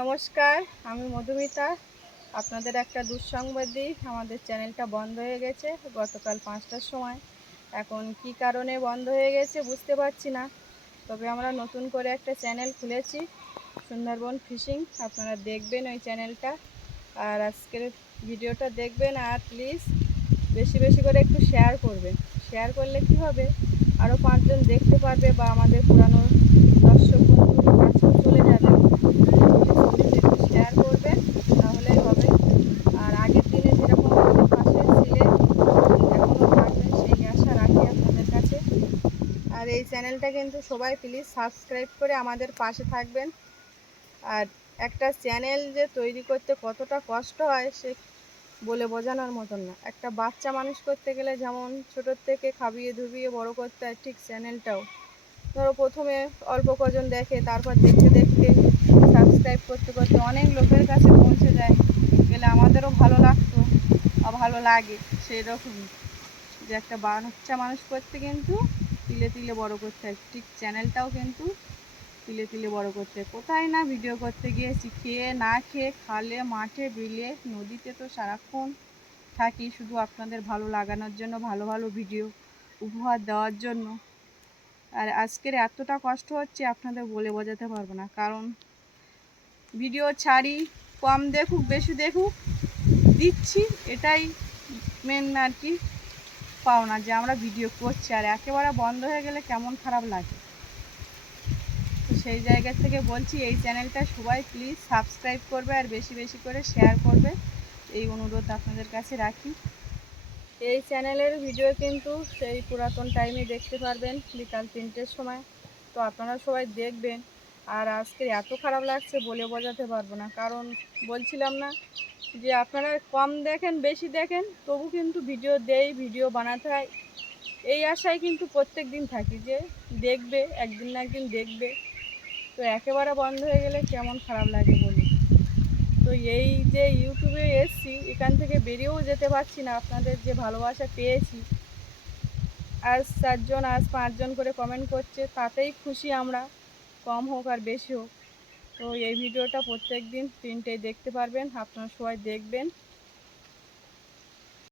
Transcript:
নমস্কার, আমি মধুমিতা। আপনাদের একটা দুঃসংবাদ দিই, আমাদের চ্যানেলটা বন্ধ হয়ে গেছে গতকাল 5টার সময়। এখন কি কারণে বন্ধ হয়ে গেছে বুঝতে পারছি না। তবে আমরা নতুন করে একটা চ্যানেল খুলেছি, সুন্দরবন ফিশিং। আপনারা দেখবেন ওই চ্যানেলটা, আর আজকের ভিডিওটা দেখবেন। আর প্লিজ বেশি বেশি করে একটু শেয়ার করবেন। শেয়ার করলে কি হবে, আরও 5জন দেখতে পারবে বা আমাদের পুরানো দর্শক বন্ধুর কাছেও চলে যাবে। একটু শেয়ার করবেন, তাহলেই হবে। আর আগের দিনে যেরকম আমাদের পাশে ছিলেন, এখনও থাকবেন সেই আশা রাখি আপনাদের কাছে। আর এই চ্যানেলটা কিন্তু সবাই প্লিজ সাবস্ক্রাইব করে আমাদের পাশে থাকবেন। আর একটা চ্যানেল যে তৈরি করতে কতটা কষ্ট হয় সে বলে বোঝানোর মতন না। একটা বাচ্চা মানুষ করতে গেলে যেমন ছোটোর থেকে খাবিয়ে ধুবিয়ে বড় করতে হয়, ঠিক চ্যানেলটাও ধরো প্রথমে অল্প কজন দেখে, তারপর দেখতে দেখতে সাবস্ক্রাইব করতে করতে অনেক লোকের কাছে পৌঁছে যায়, গেলে আমাদেরও ভালো লাগতো আর ভালো লাগে। সেই রকমই যে একটা বাচ্চা মানুষ করতে কিন্তু তিলে তিলে বড় করতে হয়, ঠিক চ্যানেলটাও কিন্তু তিলে তিলে বড় করতে হয়। কোথায় না ভিডিও করতে গিয়েছি, খেয়ে না খেয়ে, খালে মাঠে বিলে নদীতে তো সারাক্ষণ থাকি, শুধু আপনাদের ভালো লাগানোর জন্য, ভালো ভালো ভিডিও উপহার দেওয়ার জন্য। আর আজকের এতটা কষ্ট হচ্ছে আপনাদের বলে বোঝাতে পারবো না, কারণ ভিডিও ছাড়ি, কম দেখুক বেশি দেখুক, দিচ্ছি, এটাই মেন আর কি পাওনা, যে আমরা ভিডিও করছি। আর একেবারে বন্ধ হয়ে গেলে কেমন খারাপ লাগে। তো সেই জায়গা থেকে বলছি, এই চ্যানেলটা সবাই প্লিজ সাবস্ক্রাইব করবে আর বেশি বেশি করে শেয়ার করবে, এই অনুরোধ আপনাদের কাছে রাখি। এই চ্যানেলের ভিডিও কিন্তু সেই পুরাতন টাইমে দেখতে পারবেন, বিকাল 3টের সময়। তো আপনারা সবাই দেখবেন। আর আজকে এত খারাপ লাগছে বলে বোঝাতে পারবো না, কারণ বলছিলাম না যে আপনারা কম দেখেন বেশি দেখেন, তবু কিন্তু ভিডিও দেই, ভিডিও বানাতে হয়, এই আশায় কিন্তু প্রত্যেক দিন থাকি যে দেখবে, একদিন না একদিন দেখবে। তো একেবারে বন্ধ হয়ে গেলে কেমন খারাপ লাগে বলি। তো এই যে ইউটিউবে এসছি, এখান থেকে বেরিয়েও যেতে পারছি না। আপনাদের যে ভালোবাসা পেয়েছি, আজ 4জন আজ 5জন করে কমেন্ট করছে, তাতেই খুশি আমরা, কম হোক আর বেশি হোক। তো এই ভিডিওটা প্রত্যেক দিন 3টেয় দেখতে পারবেন, আপনারা সবাই দেখবেন।